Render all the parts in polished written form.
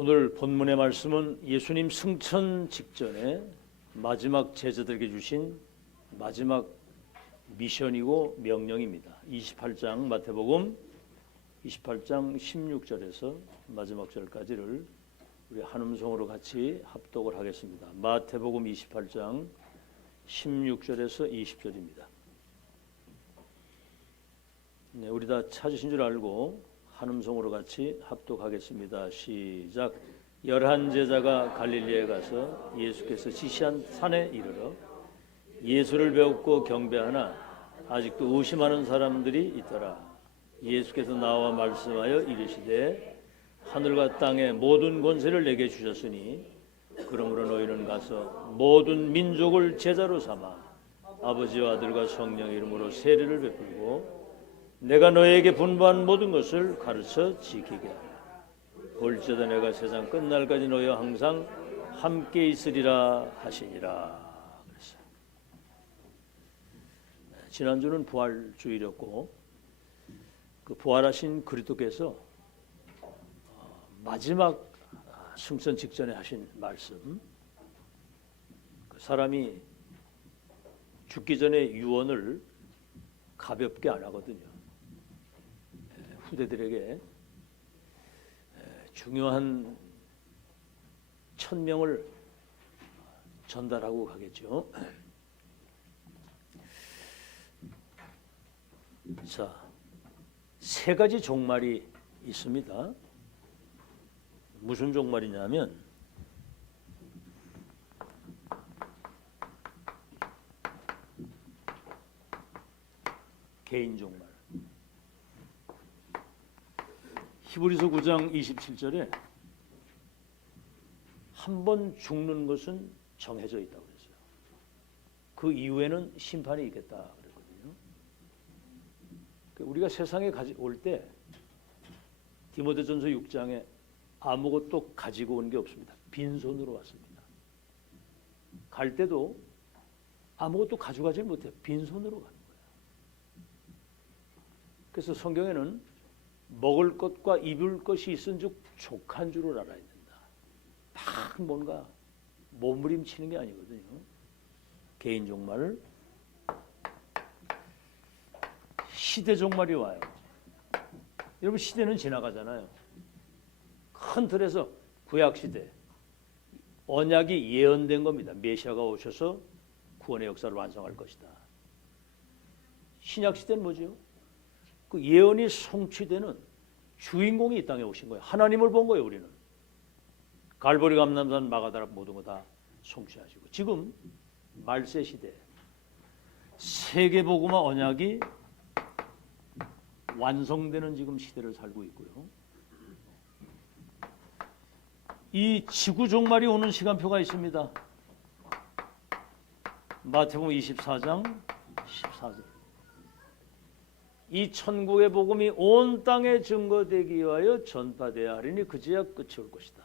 오늘 본문의 말씀은 예수님 승천 직전에 마지막 제자들에게 주신 마지막 미션이고 명령입니다. 28장 마태복음 28장 16절에서 마지막 절까지를 우리 한음성으로 같이 합독을 하겠습니다. 마태복음 28장 16절에서 20절입니다. 네, 우리 다 찾으신 줄 알고 한음성으로 같이 합독하겠습니다. 시작. 11 제자가 갈릴리에 가서 예수께서 지시한 산에 이르러 예수를 배웠고 경배하나 아직도 의심하는 사람들이 있더라. 예수께서 나와 말씀하여 이르시되 하늘과 땅의 모든 권세를 내게 주셨으니 그러므로 너희는 가서 모든 민족을 제자로 삼아 아버지와 아들과 성령의 이름으로 세례를 베풀고 내가 너희에게 분부한 모든 것을 가르쳐 지키게 하라. 볼지어다 내가 세상 끝날까지 너희와 항상 함께 있으리라 하시니라. 그랬어요. 지난주는 부활주일이었고 그 부활하신 그리스도께서 마지막 승천 직전에 하신 말씀, 그 사람이 죽기 전에 유언을 가볍게 안 하거든요. 후대들에게 중요한 천명을 전달하고 가겠죠. 자, 세 가지 종말이 있습니다. 무슨 종말이냐면 개인 종말. 히브리서 9장 27절에 한 번 죽는 것은 정해져 있다고 그랬어요. 그 이후에는 심판이 있겠다 그랬거든요. 우리가 세상에 올 때 디모데전서 6장에 아무것도 가지고 온 게 없습니다. 빈손으로 왔습니다. 갈 때도 아무것도 가져가지 못해요. 빈손으로 가는 거예요. 그래서 성경에는 먹을 것과 입을 것이 있은즉 족한 줄을 알아야 된다. 막 뭔가 몸부림치는 게 아니거든요. 개인 종말, 시대 종말이 와요. 여러분 시대는 지나가잖아요. 큰 틀에서 구약 시대 언약이 예언된 겁니다. 메시아가 오셔서 구원의 역사를 완성할 것이다. 신약 시대는 뭐죠? 그 예언이 성취되는 주인공이 이 땅에 오신 거예요. 하나님을 본 거예요. 우리는 갈보리 감람산 마가다라 모든 거 다 성취하시고 지금 말세 시대 세계복음화 언약이 완성되는 지금 시대를 살고 있고요. 이 지구 종말이 오는 시간표가 있습니다. 마태복음 24장 14절. 이 천국의 복음이 온 땅에 증거되기 위하여 전파되어야 하리니 그제야 끝이 올 것이다.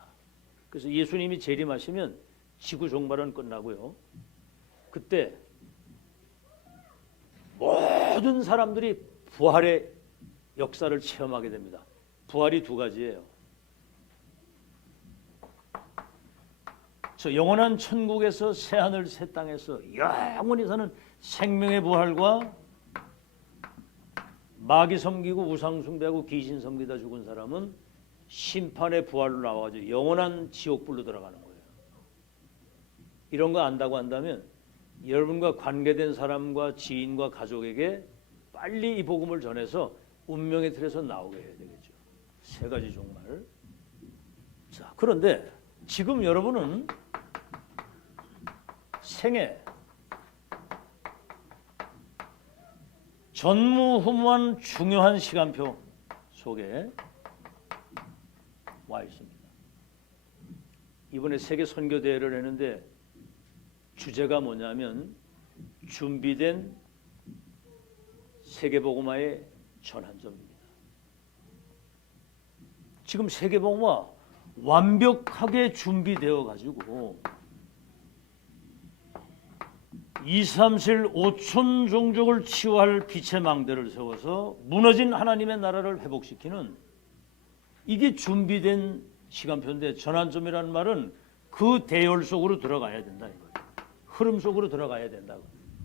그래서 예수님이 재림하시면 지구 종말은 끝나고요. 그때 모든 사람들이 부활의 역사를 체험하게 됩니다. 부활이 두 가지예요. 저 영원한 천국에서 새하늘 새 땅에서 영원히 사는 생명의 부활과 마귀 섬기고 우상 숭배하고 귀신 섬기다 죽은 사람은 심판의 부활로 나와가지고 영원한 지옥불로 들어가는 거예요. 이런 거 안다고 한다면 여러분과 관계된 사람과 지인과 가족에게 빨리 이 복음을 전해서 운명의 틀에서 나오게 해야 되겠죠. 세 가지 종말. 자, 그런데 지금 여러분은 생애 전무후무한 중요한 시간표 속에 와 있습니다. 이번에 세계 선교 대회를 했는데 주제가 뭐냐면 준비된 세계복음화의 전환점입니다. 지금 세계복음화 완벽하게 준비되어 가지고 2, 3, 7, 5천 종족을 치유할 빛의 망대를 세워서 무너진 하나님의 나라를 회복시키는 이게 준비된 시간표인데 전환점이라는 말은 그 대열 속으로 들어가야 된다 이거예요. 흐름 속으로 들어가야 된다.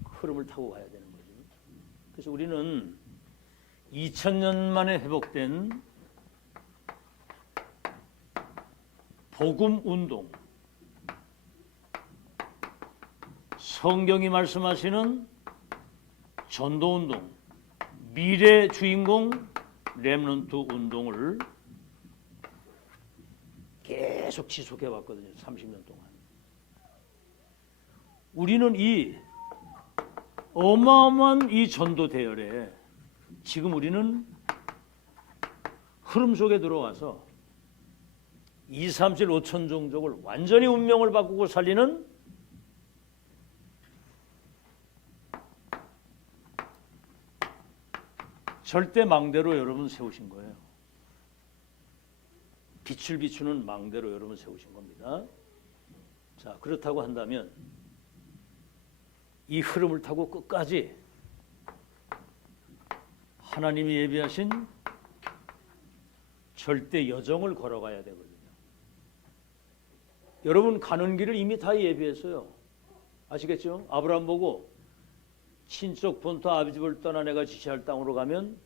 흐름을 타고 가야 되는 거죠. 그래서 우리는 2000년 만에 회복된 복음 운동, 성경이 말씀하시는 전도 운동, 미래 주인공 렘넌트 운동을 계속 지속해 왔거든요. 30년 동안. 우리는 이 어마어마한 이 전도 대열에 지금 우리는 흐름 속에 들어와서 2, 3, 7, 5천 종족을 완전히 운명을 바꾸고 살리는 절대 망대로 여러분 세우신 거예요. 빛을 비추는 망대로 여러분 세우신 겁니다. 자, 그렇다고 한다면 이 흐름을 타고 끝까지 하나님이 예비하신 절대 여정을 걸어가야 되거든요. 여러분 가는 길을 이미 다 예비했어요. 아시겠죠? 아브라함 보고 친척 본토 아비집을 떠나 내가 지시할 땅으로 가면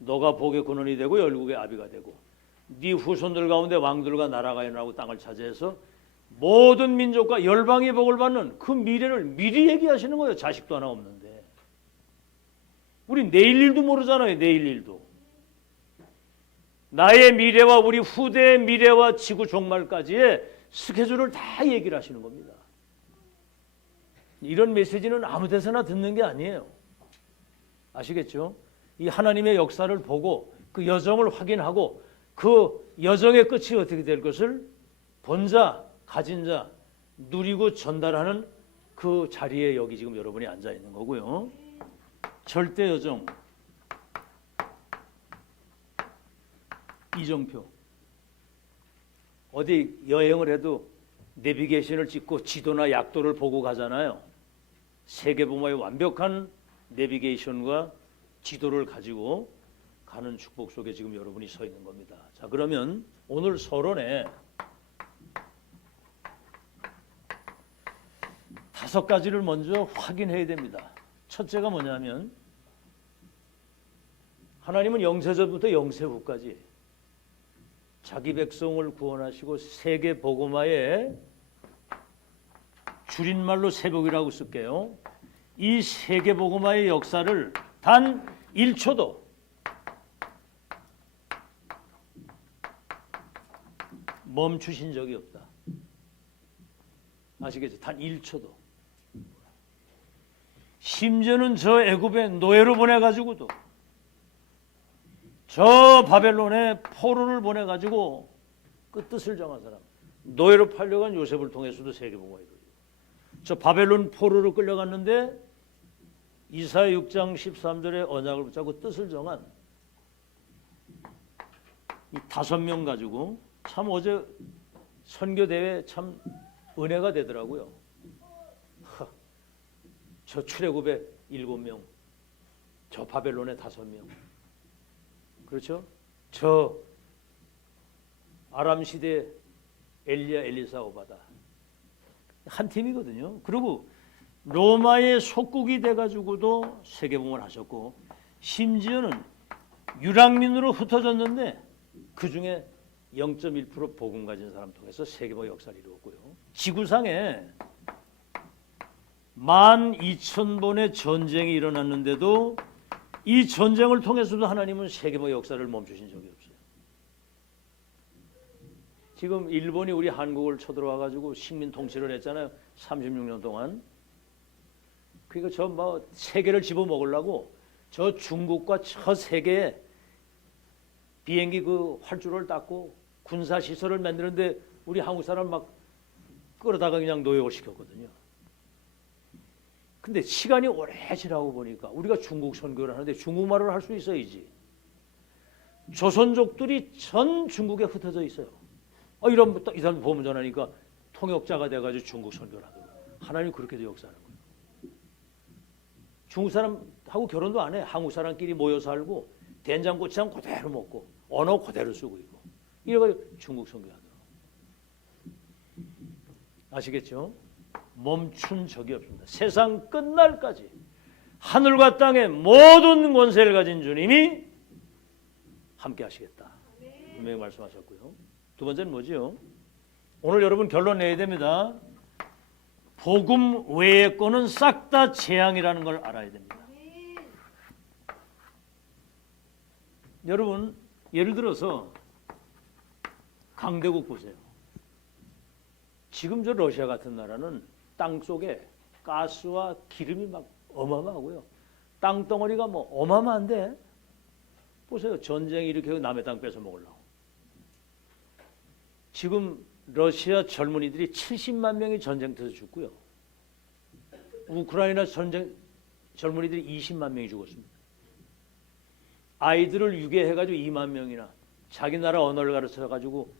너가 복의 근원이 되고 열국의 아비가 되고 네 후손들 가운데 왕들과 나라가 일어나고 땅을 차지해서 모든 민족과 열방의 복을 받는 그 미래를 미리 얘기하시는 거예요. 자식도 하나 없는데. 우리 내일 일도 모르잖아요. 내일 일도. 나의 미래와 우리 후대의 미래와 지구 종말까지의 스케줄을 다 얘기를 하시는 겁니다. 이런 메시지는 아무 데서나 듣는 게 아니에요. 아시겠죠? 이 하나님의 역사를 보고 그 여정을 확인하고 그 여정의 끝이 어떻게 될 것을 본 자, 가진 자, 누리고 전달하는 그 자리에 여기 지금 여러분이 앉아 있는 거고요. 절대 여정. 이정표. 어디 여행을 해도 내비게이션을 찍고 지도나 약도를 보고 가잖아요. 세계복음화의 완벽한 내비게이션과 지도를 가지고 가는 축복 속에 지금 여러분이 서 있는 겁니다. 자, 그러면 오늘 서론에 5가지를 먼저 확인해야 됩니다. 첫째가 뭐냐면 하나님은 영세전부터 영세 후까지 자기 백성을 구원하시고 세계 복음화의 줄임말로 새벽이라고 쓸게요. 이 세계 복음화의 역사를 단 1초도 멈추신 적이 없다. 아시겠죠? 단 1초도. 심지어는 저 애굽에 노예로 보내가지고도 저 바벨론에 포로를 보내가지고 그 뜻을 정한 사람, 노예로 팔려간 요셉을 통해서도 세계복음화 이루어지고, 저 바벨론 포로로 끌려갔는데 이사야 6장 13절에 언약을 붙잡고 뜻을 정한 이 5명 가지고 참 어제 선교대회 참 은혜가 되더라고요. 저 출애굽에 7명, 저 바벨론에 5명, 그렇죠? 저 아람 시대 엘리야, 엘리사, 오바다 한 팀이거든요. 그리고 로마의 속국이 돼가지고도 세계복음을 하셨고, 심지어는 유랑민으로 흩어졌는데 그 중에 0.1% 복음 가진 사람 통해서 세계복음의 역사를 이루었고요. 지구상에 12,000번의 전쟁이 일어났는데도 이 전쟁을 통해서도 하나님은 세계복음의 역사를 멈추신 적이 없어요. 지금 일본이 우리 한국을 쳐들어와 가지고 식민 통치를 했잖아요. 36년 동안. 그러니까 저 뭐 세계를 집어먹으려고 저 중국과 저 세계에 비행기 그 활주로를 닦고 군사 시설을 만드는데 우리 한국 사람 막 끌어다가 그냥 노역을 시켰거든요. 근데 시간이 오래 지나고 보니까 우리가 중국 선교를 하는데 중국말을 할 수 있어야지. 조선족들이 전 중국에 흩어져 있어요. 이런 이 사람 보면 전하니까 통역자가 돼가지고 중국 선교를 하더라고요. 하나님 그렇게도 역사하는 거예요. 중국 사람하고 결혼도 안 해. 한국 사람끼리 모여 살고 된장고추장 그대로 먹고 언어 그대로 쓰고 있고 이래가지고 중국 선교하더라고요. 아시겠죠? 멈춘 적이 없습니다. 세상 끝날까지 하늘과 땅의 모든 권세를 가진 주님이 함께 하시겠다. 분명히 말씀하셨고요. 두 번째는 뭐지요? 오늘 여러분 결론 내야 됩니다. 복음 외의 거는 싹 다 재앙이라는 걸 알아야 됩니다. 여러분 예를 들어서 강대국 보세요. 지금 저 러시아 같은 나라는 땅 속에 가스와 기름이 막 어마어마하고요. 땅덩어리가 뭐 어마어마한데 보세요. 전쟁 일으켜서 남의 땅 뺏어 먹으려고. 지금 러시아 젊은이들이 70만 명이 전쟁터에서 죽고요. 우크라이나 전쟁 젊은이들이 20만 명이 죽었습니다. 아이들을 유괴해가지고 2만 명이나 자기 나라 언어를 가르쳐가지고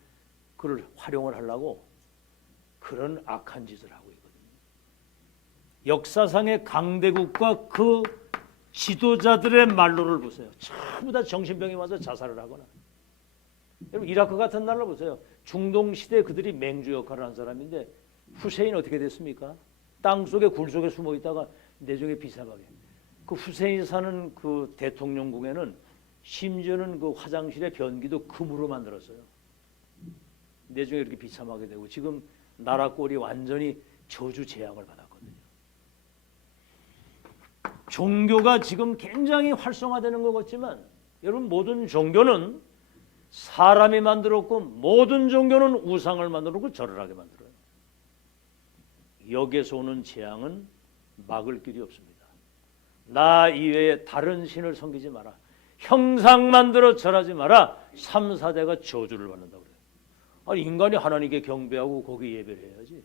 그를 활용을 하려고 그런 악한 짓을 하고 있거든요. 역사상의 강대국과 그 지도자들의 말로를 보세요. 전부 다 정신병이 와서 자살을 하거나. 여러분 이라크 같은 나라 보세요. 중동 시대에 그들이 맹주 역할을 한 사람인데 후세인 어떻게 됐습니까? 땅 속에 굴 속에 숨어 있다가 내종에 비참하게. 그 후세인 사는 그 대통령궁에는 심지어는 그 화장실의 변기도 금으로 만들었어요. 내종에 이렇게 비참하게 되고 지금 나라 꼴이 완전히 저주 재앙을 받았거든요. 종교가 지금 굉장히 활성화되는 것 같지만 여러분 모든 종교는 사람이 만들었고 모든 종교는 우상을 만들었고 절을 하게 만들어요. 여기에서 오는 재앙은 막을 길이 없습니다. 나 이외에 다른 신을 섬기지 마라. 형상 만들어 절하지 마라. 3, 4대가 저주를 받는다고 그래요. 아니 인간이 하나님께 경배하고 거기 예배를 해야지.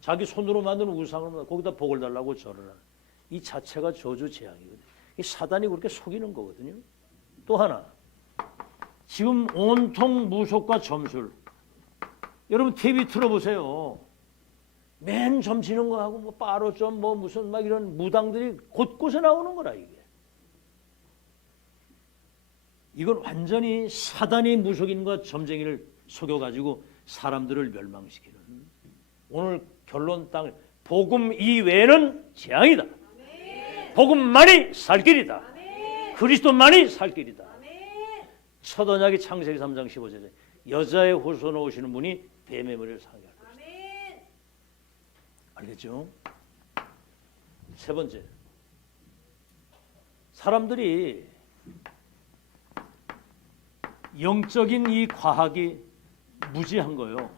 자기 손으로 만든 우상을 거기다 복을 달라고 절을 하는 이 자체가 저주 재앙이거든요. 이 사단이 그렇게 속이는 거거든요. 또 하나 지금 온통 무속과 점술. 여러분 TV 틀어보세요. 맨 점치는 거 하고 뭐 빠로점 뭐 무슨 막 이런 무당들이 곳곳에 나오는 거라 이게. 이건 완전히 사단이 무속인과 점쟁이를 속여가지고 사람들을 멸망시키는. 오늘 결론 땅 복음 이외에는 재앙이다. 복음만이 살 길이다. 그리스도만이 살 길이다. 첫 언약이 창세기 3장 15절에 여자의 후손으로 오시는 분이 뱀의 머리를 상하게 할 것이다. 알겠죠? 세 번째, 사람들이 영적인 이 과학이 무지한 거요.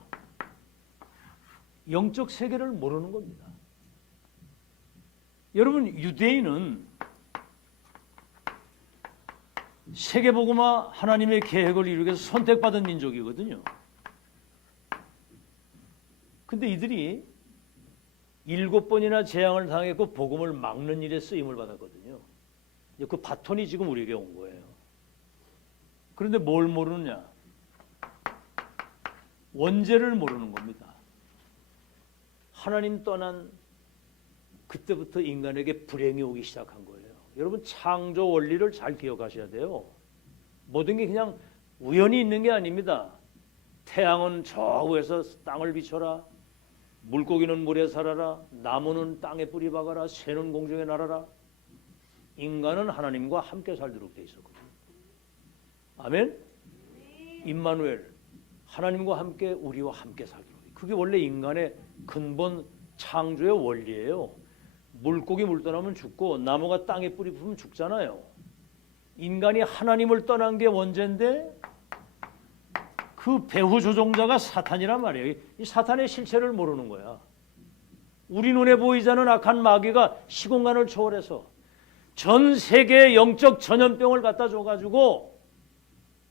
영적 세계를 모르는 겁니다. 여러분 유대인은 세계복음화 하나님의 계획을 이루기 위해서 선택받은 민족이거든요. 근데 이들이 7번이나 재앙을 당했고 복음을 막는 일에 쓰임을 받았거든요. 그 바톤이 지금 우리에게 온 거예요. 그런데 뭘 모르느냐? 원죄를 모르는 겁니다. 하나님 떠난 그때부터 인간에게 불행이 오기 시작한 거예요. 여러분 창조 원리를 잘 기억하셔야 돼요. 모든 게 그냥 우연히 있는 게 아닙니다. 태양은 저 위에서 땅을 비춰라. 물고기는 물에 살아라. 나무는 땅에 뿌리 박아라. 새는 공중에 날아라. 인간은 하나님과 함께 살도록 돼 있었거든요. 아멘? 임마누엘, 하나님과 함께 우리와 함께 살도록. 그게 원래 인간의 근본 창조의 원리예요. 물고기 물 떠나면 죽고 나무가 땅에 뿌리 부으면 죽잖아요. 인간이 하나님을 떠난 게 원죄인데 그 배후 조종자가 사탄이란 말이에요. 이 사탄의 실체를 모르는 거야. 우리 눈에 보이지 않는 악한 마귀가 시공간을 초월해서 전 세계의 영적 전염병을 갖다 줘가지고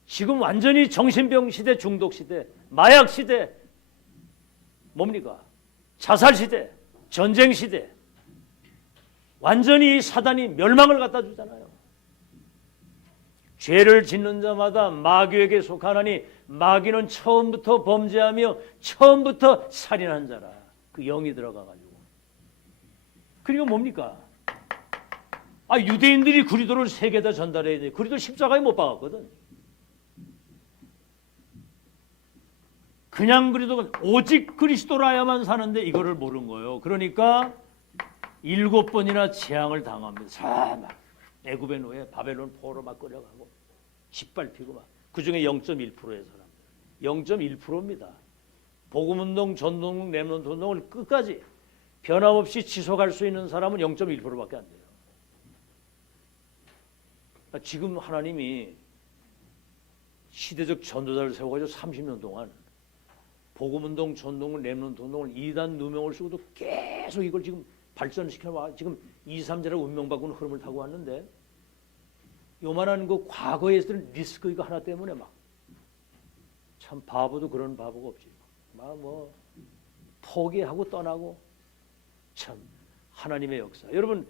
지금 완전히 정신병 시대, 중독 시대, 마약 시대, 뭡니까? 자살 시대, 전쟁 시대, 완전히 사단이 멸망을 갖다 주잖아요. 죄를 짓는 자마다 마귀에게 속하나니 마귀는 처음부터 범죄하며 처음부터 살인한 자라. 그 영이 들어가가지고. 그리고 뭡니까? 유대인들이 그리스도를 세계에다 전달해야 돼. 그리스도 십자가에 못 박았거든. 그냥 그래도 오직 그리스도라야만 사는데 이거를 모르는 거예요. 그러니까 7번이나 재앙을 당합니다. 막 애굽의 노예 바벨론 포로 막 끌려가고 짓밟히고 막. 그중에 0.1%의 사람들. 0.1%입니다. 복음운동, 전도운동, 렘넌트 운동을 끝까지 변함없이 지속할 수 있는 사람은 0.1%밖에 안 돼요. 지금 하나님이 시대적 전도자를 세워가지고 30년 동안 복음운동, 전도운동, 렘넌트 운동을 이단 누명을 쓰고도 계속 이걸 지금 발전시켜와 지금 2, 3제를 운명 바꾸는 흐름을 타고 왔는데 요만한 그 과거에 있었던 리스크 이거 하나 때문에 막 참 바보도 그런 바보가 없지. 막 뭐 포기하고 떠나고 참 하나님의 역사. 여러분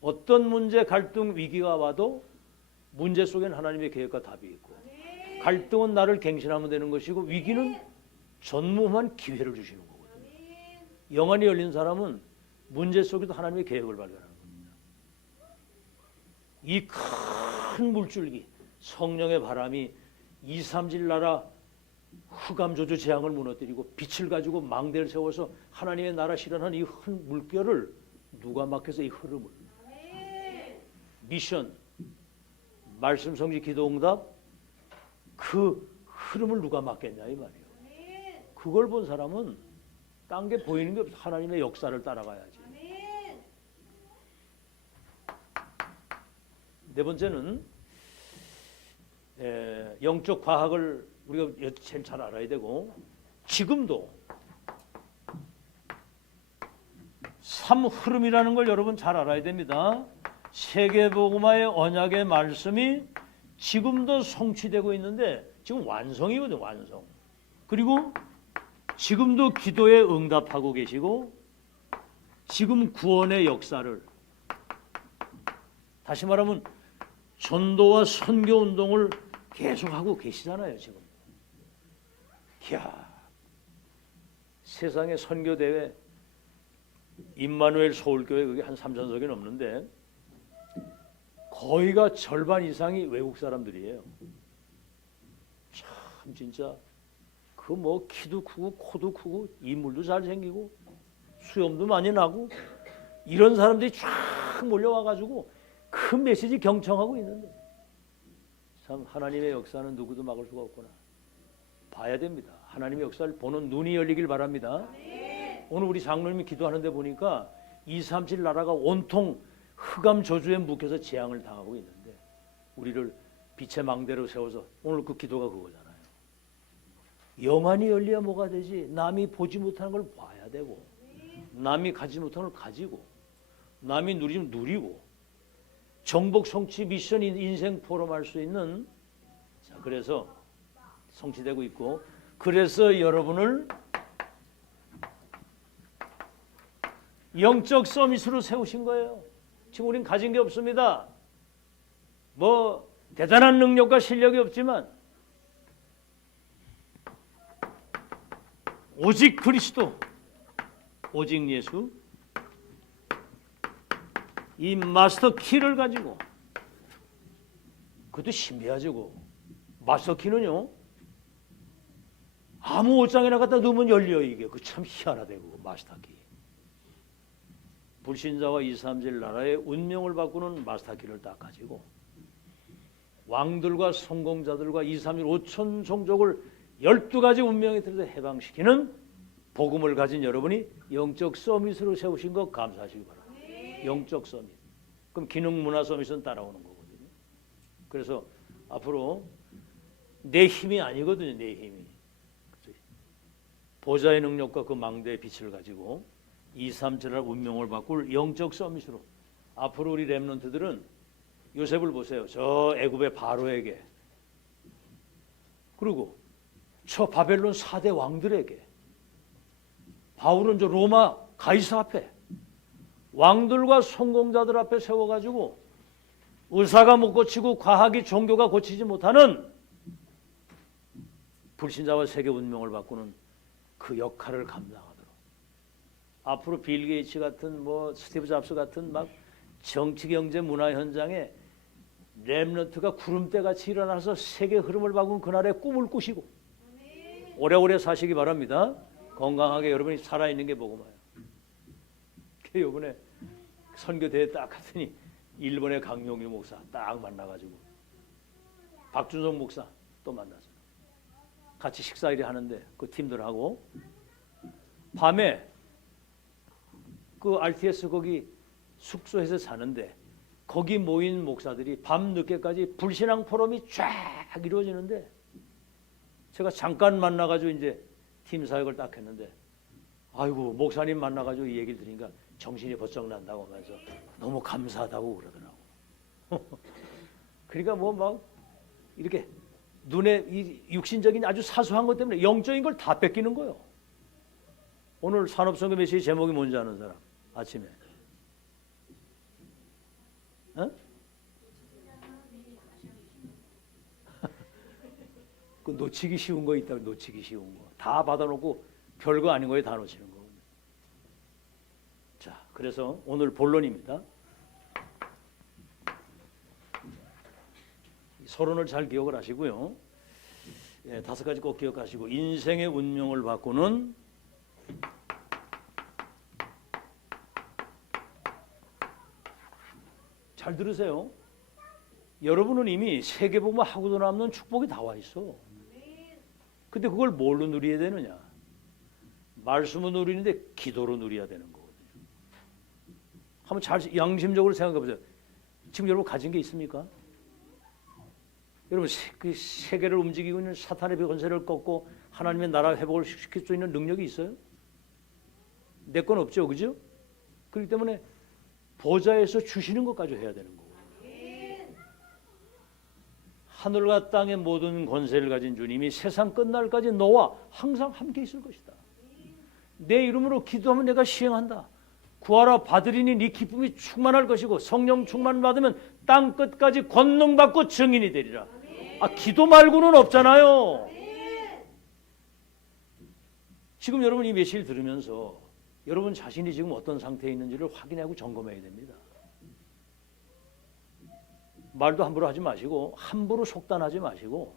어떤 문제, 갈등, 위기가 와도 문제 속에는 하나님의 계획과 답이 있고 갈등은 나를 갱신하면 되는 것이고 위기는 전무한 기회를 주시는 거거든요. 영안이 열린 사람은 문제 속에도 하나님의 계획을 발견하는 겁니다. 이 큰 물줄기 성령의 바람이 2, 3질 나라 흑암조주 재앙을 무너뜨리고 빛을 가지고 망대를 세워서 하나님의 나라 실현한 이 큰 물결을 누가 막혀서 이 흐름을 미션, 말씀, 성지, 기도, 응답 그 흐름을 누가 막겠냐 이 말이에요. 그걸 본 사람은 딴 게 보이는 게 없어. 하나님의 역사를 따라가야지. 네 번째는 영적 과학을 우리가 제일 잘 알아야 되고 지금도 삼 흐름이라는 걸 여러분 잘 알아야 됩니다. 세계복음화의 언약의 말씀이 지금도 성취되고 있는데 지금 완성이거든요. 완성. 그리고 지금도 기도에 응답하고 계시고 지금 구원의 역사를 다시 말하면 전도와 선교운동을 계속하고 계시잖아요. 지금. 이야, 세상에 선교대회 임마누엘 서울교회 그게 한 3,000석이 넘는데 거의가 절반 이상이 외국 사람들이에요. 참 진짜 그 뭐 키도 크고 코도 크고 인물도 잘생기고 수염도 많이 나고 이런 사람들이 쫙 몰려와가지고 큰 메시지 경청하고 있는데 참 하나님의 역사는 누구도 막을 수가 없구나. 봐야 됩니다. 하나님의 역사를 보는 눈이 열리길 바랍니다. 오늘 우리 장로님이 기도하는데 보니까 237 나라가 온통 흑암 저주에 묵혀서 재앙을 당하고 있는데 우리를 빛의 망대로 세워서 오늘 그 기도가 그거잖아요. 영안이 열려야 뭐가 되지? 남이 보지 못하는 걸 봐야 되고 남이 가지 못하는 걸 가지고 남이 누리면 누리고 정복 성취 미션 인생 포럼할 수 있는 자 그래서 성취되고 있고 그래서 여러분을 영적 서밋으로 세우신 거예요. 지금 우린 가진 게 없습니다. 뭐 대단한 능력과 실력이 없지만 오직 그리스도, 오직 예수 이 마스터 키를 가지고 그것도 신비하죠. 마스터 키는요 아무 옷장에나 갖다 넣으면 열려 이게 그 참 희한하대고 마스터 키. 불신자와 2, 3질 나라의 운명을 바꾸는 마스터 키를 딱 가지고 왕들과 성공자들과 2, 3, 1, 5천 종족을 12가지 운명에 들어서 해방시키는 복음을 가진 여러분이 영적 서밋으로 세우신 거 감사하시기 바랍니다. 영적 서밋. 그럼 기능 문화 서밋은 따라오는 거거든요. 그래서 앞으로 내 힘이 아니거든요. 내 힘이. 보좌의 능력과 그 망대의 빛을 가지고 2, 3절의 운명을 바꿀 영적 서밋으로 앞으로 우리 렘넌트들은 요셉을 보세요. 저 애굽의 바로에게 그리고 저 바벨론 4대 왕들에게 바울은 저 로마 가이사 앞에 왕들과 성공자들 앞에 세워가지고 의사가 못 고치고 과학이 종교가 고치지 못하는 불신자와 세계 운명을 바꾸는 그 역할을 감당하도록 앞으로 빌 게이츠 같은 뭐 스티브 잡스 같은 막 정치 경제 문화 현장에 렘넌트가 구름대같이 일어나서 세계 흐름을 바꾸는 그날의 꿈을 꾸시고 오래오래 사시기 바랍니다. 건강하게 여러분이 살아있는 게 복음이에요. 이번에 선교대회 딱 갔더니 일본의 강용유 목사 딱 만나가지고 박준성 목사 또 만나서 같이 식사일에 하는데 그 팀들하고 밤에 그 RTS 거기 숙소에서 사는데 거기 모인 목사들이 밤 늦게까지 불신앙 포럼이 쫙 이루어지는데 제가 잠깐 만나가지고 이제 팀 사역을 딱 했는데 아이고 목사님 만나가지고 이 얘기를 들으니까 정신이 번쩍 난다고 하면서 너무 감사하다고 그러더라고. 그러니까 뭐 막 이렇게 눈에 이 육신적인 아주 사소한 것 때문에 영적인 걸 다 뺏기는 거예요. 오늘 산업선교 메시지 제목이 뭔지 아는 사람? 아침에 어? 그 놓치기 쉬운 거 있다고. 놓치기 쉬운 거 다 받아놓고 별거 아닌 거에 다 놓치는 거거든요. 자, 그래서 오늘 본론입니다. 서론을 잘 기억을 하시고요. 예, 5가지 꼭 기억하시고 인생의 운명을 바꾸는 잘 들으세요. 여러분은 이미 세계복음 하고도 남는 축복이 다 와 있어. 근데 그걸 뭘로 누려야 되느냐? 말씀으로 누리는데 기도로 누려야 되는 거거든요. 한번 잘 양심적으로 생각해 보세요. 지금 여러분 가진 게 있습니까? 여러분 그 세계를 움직이고 있는 사탄의 권세를 꺾고 하나님의 나라 회복을 시킬 수 있는 능력이 있어요? 내 건 없죠, 그죠? 그렇기 때문에 보좌에서 주시는 것까지 해야 되는 거고. 하늘과 땅의 모든 권세를 가진 주님이 세상 끝날까지 너와 항상 함께 있을 것이다. 내 이름으로 기도하면 내가 시행한다. 구하라 받으리니 네 기쁨이 충만할 것이고 성령 충만 받으면 땅 끝까지 권능받고 증인이 되리라. 아, 기도 말고는 없잖아요. 지금 여러분 이 메시지를 들으면서 여러분 자신이 지금 어떤 상태에 있는지를 확인하고 점검해야 됩니다. 말도 함부로 하지 마시고 함부로 속단하지 마시고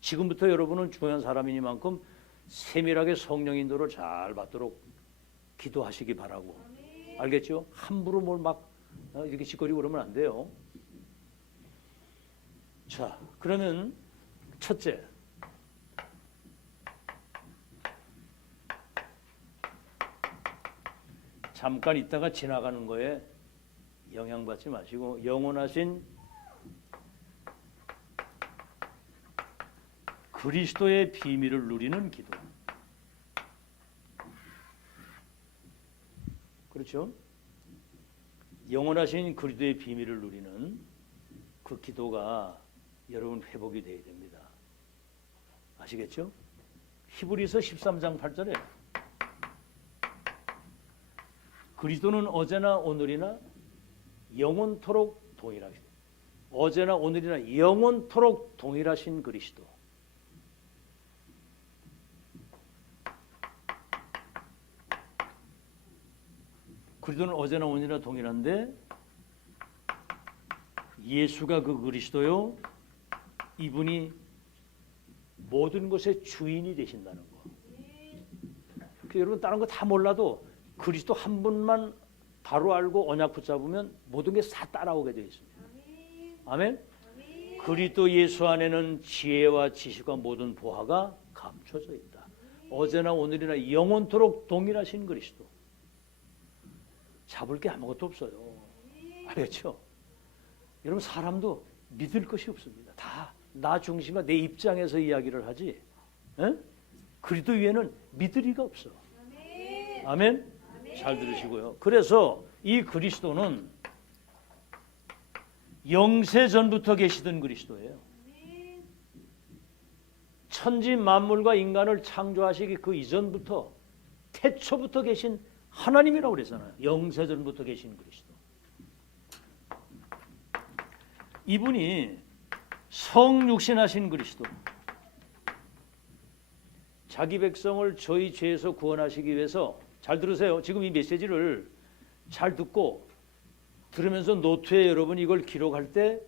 지금부터 여러분은 중요한 사람이니만큼 세밀하게 성령 인도를 잘 받도록 기도하시기 바라고. 알겠죠? 함부로 뭘 막 이렇게 짓거리고 그러면 안 돼요. 자, 그러면 첫째, 잠깐 있다가 지나가는 거에 영향받지 마시고 영원하신 그리스도의 비밀을 누리는 기도. 그렇죠? 영원하신 그리스도의 비밀을 누리는 그 기도가 여러분 회복이 되어야 됩니다. 아시겠죠? 히브리서 13장 8절에 그리스도는 어제나 오늘이나 영원토록 동일하신, 어제나 오늘이나 영원토록 동일하신 그리스도. 그리스도는 어제나 오늘이나 동일한데 예수가 그 그리스도요, 이분이 모든 것의 주인이 되신다는 거. 여러분 다른 거 다 몰라도 그리스도 한 분만 바로 알고 언약 붙잡으면 모든 게 다 따라오게 되어 있습니다. 아멘. 그리스도 예수 안에는 지혜와 지식과 모든 보화가 감춰져 있다. 어제나 오늘이나 영원토록 동일하신 그리스도. 잡을 게 아무것도 없어요. 알겠죠? 여러분 사람도 믿을 것이 없습니다. 다 나 중심과 내 입장에서 이야기를 하지. 에? 그리스도 위에는 믿을 리가 없어. 아멘? 잘 들으시고요. 그래서 이 그리스도는 영세 전부터 계시던 그리스도예요. 천지 만물과 인간을 창조하시기 그 이전부터 태초부터 계신 하나님이라고 그랬잖아요. 영세 전부터 계신 그리스도. 이분이 성육신하신 그리스도. 자기 백성을 저희 죄에서 구원하시기 위해서, 잘 들으세요. 지금 이 메시지를 잘 듣고 들으면서 노트에 여러분 이걸 기록할 때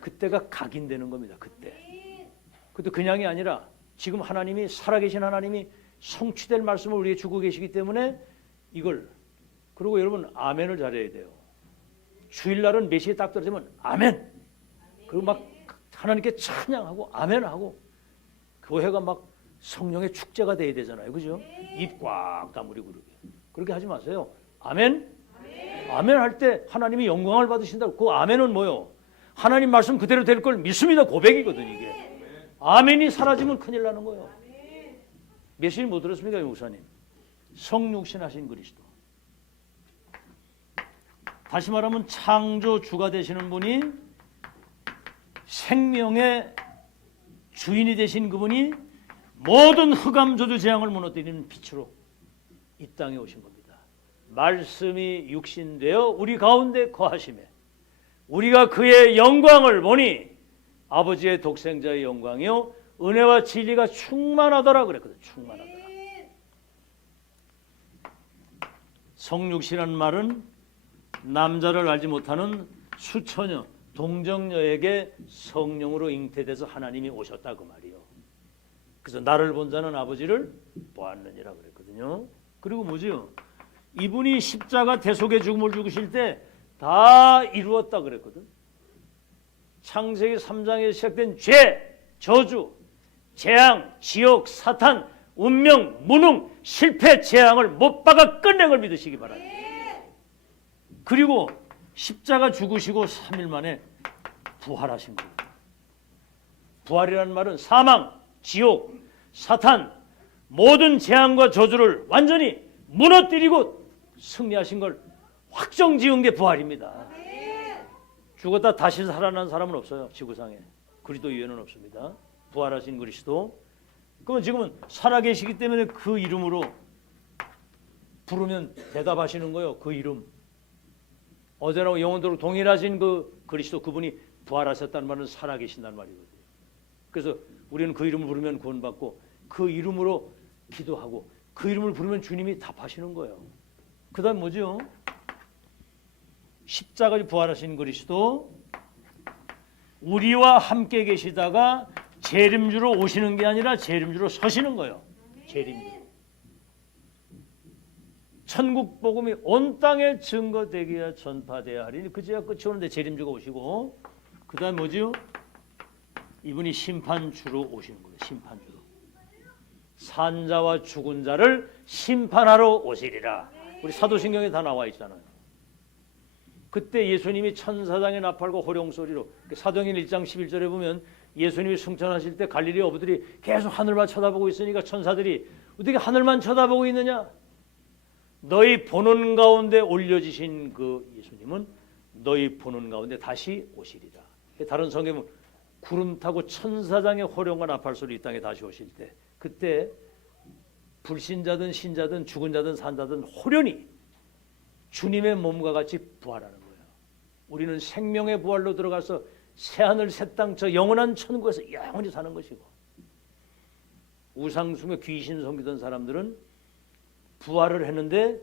그때가 각인되는 겁니다. 그때 그냥이 아니라 지금 하나님이 살아계신 하나님이 성취될 말씀을 우리에게 주고 계시기 때문에 이걸 그리고 여러분 아멘을 잘해야 돼요. 주일날은 몇 시에 딱 떨어지면 아멘. 그리고 막 하나님께 찬양하고 아멘하고 교회가 막 성령의 축제가 돼야 되잖아요. 그죠? 입 꽉 다물고 그렇게 하지 마세요. 아멘. 아멘 할 때 하나님이 영광을 받으신다고. 그 아멘은 뭐요? 하나님 말씀 그대로 될 걸 믿습니다. 고백이거든 이게. 아멘이 사라지면 큰일 나는 거예요. 메시지 못 들었습니까, 목사님? 성육신하신 그리스도. 다시 말하면 창조주가 되시는 분이 생명의 주인이 되신 그분이 모든 흑암 저주 재앙을 무너뜨리는 빛으로 이 땅에 오신 겁니다. 말씀이 육신되어 우리 가운데 거하심에 우리가 그의 영광을 보니 아버지의 독생자의 영광이요 은혜와 진리가 충만하더라 그랬거든. 충만하더라. 성육신이라는 말은 남자를 알지 못하는 수처녀 동정녀에게 성령으로 잉태돼서 하나님이 오셨다 그 말이요. 그래서 나를 본 자는 아버지를 보았느니라 그랬거든요. 그리고 뭐지요? 이분이 십자가 대속의 죽음을 죽으실 때 다 이루었다 그랬거든. 창세기 3장에 시작된 죄, 저주, 재앙, 지옥, 사탄, 운명, 무능, 실패, 재앙을 못 박아 끝낸 걸 믿으시기 바랍니다. 그리고 십자가 죽으시고 3일 만에 부활하신 거예요. 부활이라는 말은 사망, 지옥, 사탄, 모든 재앙과 저주를 완전히 무너뜨리고 승리하신 걸 확정지은 게 부활입니다. 죽었다 다시 살아난 사람은 없어요. 지구상에. 그리스도 이외에는 없습니다. 부활하신 그리스도. 그러면 지금은 살아계시기 때문에 그 이름으로 부르면 대답하시는 거예요. 그 이름. 어제나 영원토록 동일하신 그 그리스도 그분이 부활하셨다는 말은 살아계신다는 말이거든요. 그래서 우리는 그 이름을 부르면 구원받고 그 이름으로 기도하고 그 이름을 부르면 주님이 답하시는 거예요. 그 다음 뭐죠? 십자가에 부활하신 그리스도 우리와 함께 계시다가 재림주로 오시는 게 아니라 재림주로 서시는 거예요. 재림주. 천국 복음이 온 땅에 증거되기야 전파되어야 하리니 그제야 끝이 오는데 재림주가 오시고 그 다음 뭐죠? 이분이 심판주로 오시는 거예요. 심판주로. 산자와 죽은 자를 심판하러 오시리라. 우리 사도신경에 다 나와 있잖아요. 그때 예수님이 천사장의 나팔과 호령소리로 사도행전 1장 11절에 보면 예수님이 승천하실 때 갈릴리 어부들이 계속 하늘만 쳐다보고 있으니까 천사들이 어떻게 하늘만 쳐다보고 있느냐? 너희 보는 가운데 올려지신 그 예수님은 너희 보는 가운데 다시 오시리라. 다른 성경은 구름 타고 천사장의 호령과 나팔소리 이 땅에 다시 오실 때 그때 불신자든 신자든 죽은 자든 산자든 호련히 주님의 몸과 같이 부활하는 거예요. 우리는 생명의 부활로 들어가서 새하늘 새 땅 저 영원한 천국에서 영원히 사는 것이고 우상숭에 귀신 섬기던 사람들은 부활을 했는데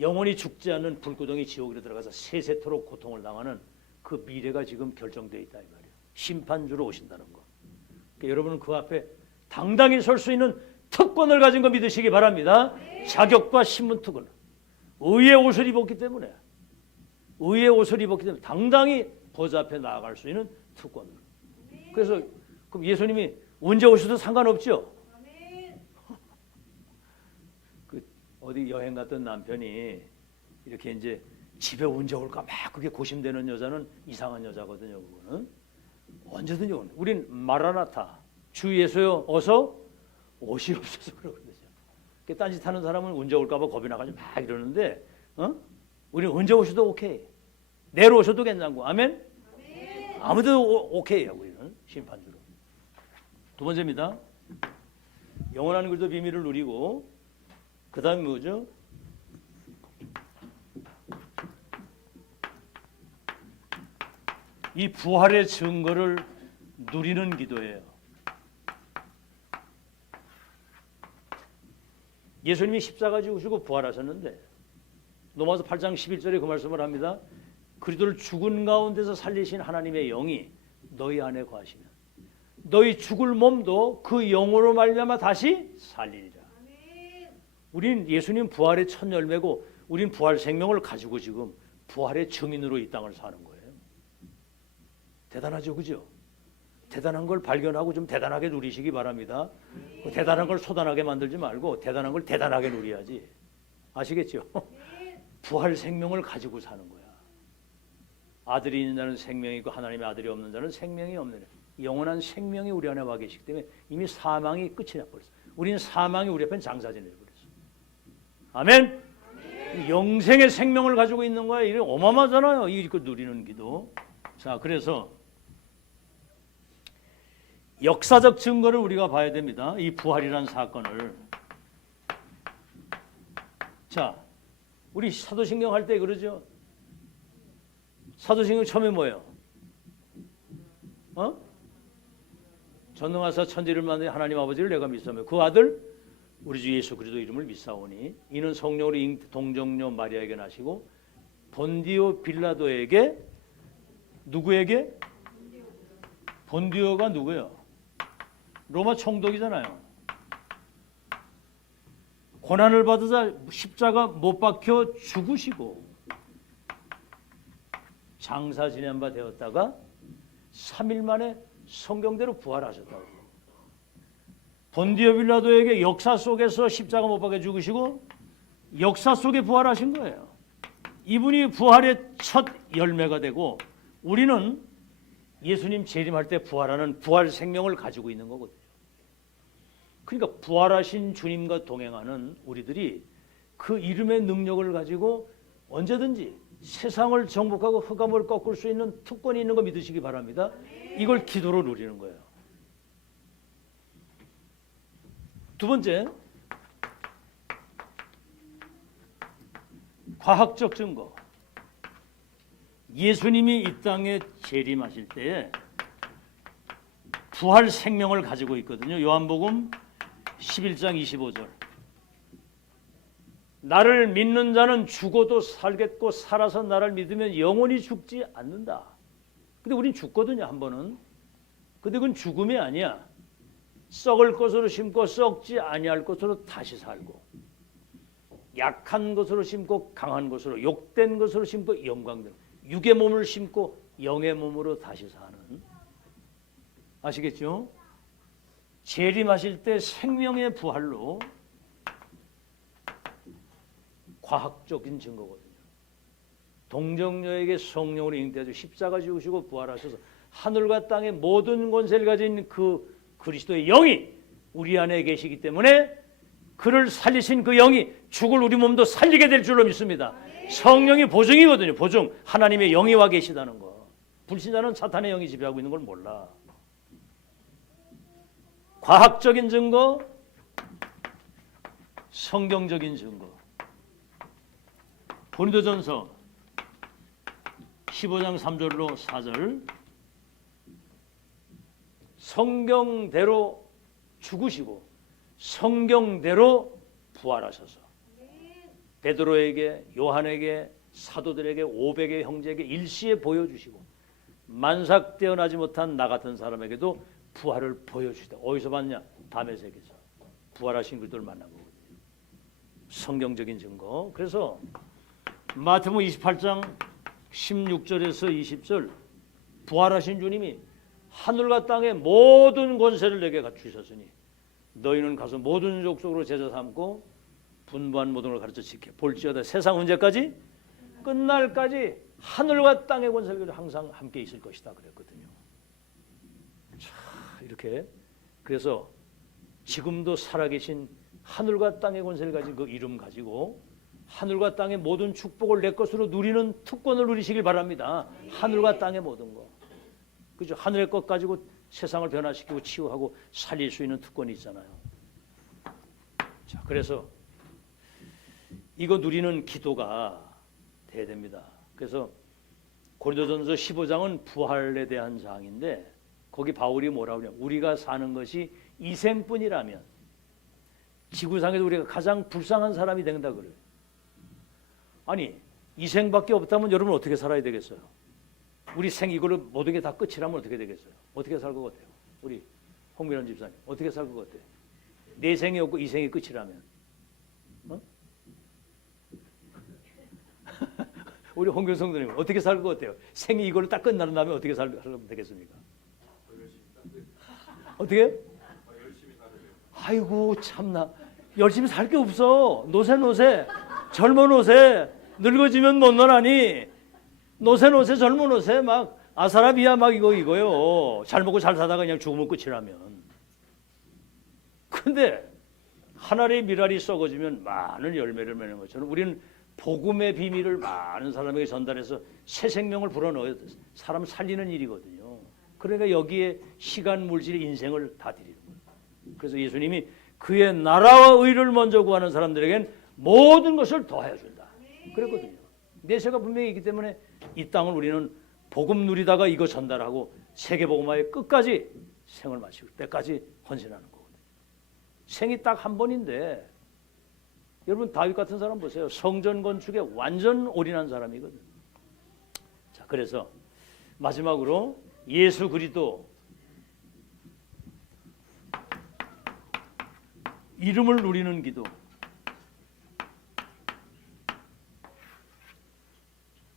영원히 죽지 않는 불구덩이 지옥으로 들어가서 세세토록 고통을 당하는 그 미래가 지금 결정되어 있다 이 말이에요. 심판주로 오신다는 거. 그러니까 여러분은 그 앞에 당당히 설 수 있는 특권을 가진 거 믿으시기 바랍니다. 자격과 신분특권. 의의 옷을 입었기 때문에 당당히 보좌 앞에 나아갈 수 있는 특권을. 그래서 그럼 예수님이 언제 오셔도 상관없죠. 그 어디 여행 갔던 남편이 이렇게 이제 집에 언제 올까 막 그게 고심되는 여자는 이상한 여자거든요. 그거는 언제든지 오는. 우린 마라나타 주 예수여 어서 오시옵소서 그러거든요. 딴짓하는 사람은 언제 올까봐 겁이 나가지고 막 이러는데, 우리 언제 오셔도 오케이. 내일 오셔도 괜찮고, 아멘. 아무데도 오케이야 우리는 심판주로. 두 번째입니다. 영원한 그리스도 비밀을 누리고, 그 다음에 뭐죠? 이 부활의 증거를 누리는 기도예요. 예수님이 십자가 지시고 부활하셨는데 로마서 8장 11절에 그 말씀을 합니다. 그리스도를 죽은 가운데서 살리신 하나님의 영이 너희 안에 거하시면 너희 죽을 몸도 그 영으로 말미암아 다시 살리리라. 우린 예수님 부활의 첫 열매고 우린 부활 생명을 가지고 지금 부활의 증인으로 이 땅을 사는 거예요. 대단하죠, 그죠? 대단한 걸 발견하고 좀 대단하게 누리시기 바랍니다. 대단한 걸 소단하게 만들지 말고 대단한 걸 대단하게 누려야지. 아시겠죠? 부활 생명을 가지고 사는 거야. 아들이 있는 자는 생명이 있고 하나님의 아들이 없는 자는 생명이 없는 자. 영원한 생명이 우리 안에 와 계시기 때문에 이미 사망이 끝이 나버렸어. 우리는 사망이 우리 앞엔 장사지내 버렸어. 아멘. 영생의 생명을 가지고 있는 거야. 이게 어마어마하잖아요. 이거 누리는 기도. 자, 그래서 역사적 증거를 우리가 봐야 됩니다. 이 부활이라는 사건을. 자, 우리 사도신경 할 때 그러죠. 사도신경 처음에 뭐예요? 전능하사 천지를 만든 하나님 아버지를 내가 믿사오며 그 아들 우리 주 예수 그리스도 이름을 믿사오니 이는 성령으로 동정녀 마리아에게 나시고 본디오 빌라도에게 누구에게? 본디오가 누구예요? 로마 총독이잖아요. 고난을 받으사 십자가 못 박혀 죽으시고 장사 지낸 바 되었다가 3일 만에 성경대로 부활하셨다고. 본디오 빌라도에게 역사 속에서 십자가 못 박혀 죽으시고 역사 속에 부활하신 거예요. 이분이 부활의 첫 열매가 되고 우리는 예수님 재림할 때 부활하는 부활 생명을 가지고 있는 거거든요. 그러니까 부활하신 주님과 동행하는 우리들이 그 이름의 능력을 가지고 언제든지 세상을 정복하고 흑암을 꺾을 수 있는 특권이 있는 거 믿으시기 바랍니다. 이걸 기도로 누리는 거예요. 두 번째, 과학적 증거. 예수님이 이 땅에 재림하실 때에 부활 생명을 가지고 있거든요. 요한복음 11장 25절. 나를 믿는 자는 죽어도 살겠고 살아서 나를 믿으면 영원히 죽지 않는다. 근데 우린 죽거든요, 한 번은. 근데 그건 죽음이 아니야. 썩을 것으로 심고 썩지 아니할 것으로 다시 살고 약한 것으로 심고 강한 것으로 욕된 것으로 심고 영광된 육의 몸을 심고 영의 몸으로 다시 사는. 아시겠죠? 재림하실 때 생명의 부활로 과학적인 증거거든요. 동정녀에게 성령으로 잉태하셔 십자가 지우시고 부활하셔서 하늘과 땅의 모든 권세를 가진 그 그리스도의 영이 우리 안에 계시기 때문에 그를 살리신 그 영이 죽을 우리 몸도 살리게 될 줄로 믿습니다. 성령이 보증이거든요. 보증. 하나님의 영이 와 계시다는 거. 불신자는 사탄의 영이 지배하고 있는 걸 몰라. 과학적인 증거, 성경적인 증거. 고린도전서 15장 3절로 4절. 성경대로 죽으시고 성경대로 부활하셔서 베드로에게 요한에게 사도들에게 500의 형제에게 일시에 보여주시고 만삭 태어나지 못한 나 같은 사람에게도 부활을 보여주시다. 어디서 봤냐? 다메섹에서 부활하신 그들을 만난 거거든요. 성경적인 증거. 그래서 마태복음 28장 16절에서 20절 부활하신 주님이 하늘과 땅의 모든 권세를 내게 주셨으니 너희는 가서 모든 족속으로 제자 삼고 분부한 모든 걸 가르쳐 지켜 볼지어다 세상 언제까지? 끝날까지 하늘과 땅의 권세를 항상 함께 있을 것이다 그랬거든요. 자, 이렇게 그래서 지금도 살아계신 하늘과 땅의 권세를 가진 그 이름 가지고 하늘과 땅의 모든 축복을 내 것으로 누리는 특권을 누리시길 바랍니다. 하늘과 땅의 모든 거. 그죠? 하늘의 것 가지고 세상을 변화시키고 치유하고 살릴 수 있는 특권이 있잖아요. 자, 그래서 이거 누리는 기도가 돼야 됩니다. 그래서 고린도전서 15장은 부활에 대한 장인데 거기 바울이 뭐라고 그래요? 우리가 사는 것이 이생뿐이라면 지구상에서 우리가 가장 불쌍한 사람이 된다 그래요. 아니 이생밖에 없다면 여러분 어떻게 살아야 되겠어요? 우리 생 이걸로 모든 게 다 끝이라면 어떻게 되겠어요? 어떻게 살 것 같아요? 우리 홍민원 집사님 어떻게 살 것 같아요? 내 생이 없고 이 생이 끝이라면, 어? 우리 홍균 성도님 어떻게 살 것 같아요? 생이 이걸로 딱 끝나는 다음에 어떻게 살면 되겠습니까? 어떻게? 아이고 참나, 열심히 살 게 없어. 노세 젊어 노세, 늙어지면 못 노나니 노세 젊어 노세 막 아사라비아 막 이거요. 잘 먹고 잘 사다가 그냥 죽으면 끝이라면. 근데 하나의 미랄이 썩어지면 많은 열매를 맺는 것처럼 우리는 복음의 비밀을 많은 사람에게 전달해서 새 생명을 불어넣어야 사람 살리는 일이거든요. 그러니까 여기에 시간, 물질, 인생을 다 드리는 거예요. 그래서 예수님이 그의 나라와 의를 먼저 구하는 사람들에겐 모든 것을 더하여 준다 그랬거든요. 내세가 분명히 있기 때문에 이 땅을 우리는 복음 누리다가 이거 전달하고 세계복음화의 끝까지 생을 마치고 때까지 헌신하는 거거든요. 생이 딱 한 번인데 여러분 다윗 같은 사람 보세요. 성전 건축에 완전 올인한 사람이거든요. 자, 그래서 마지막으로 예수 그리스도 이름을 누리는 기도.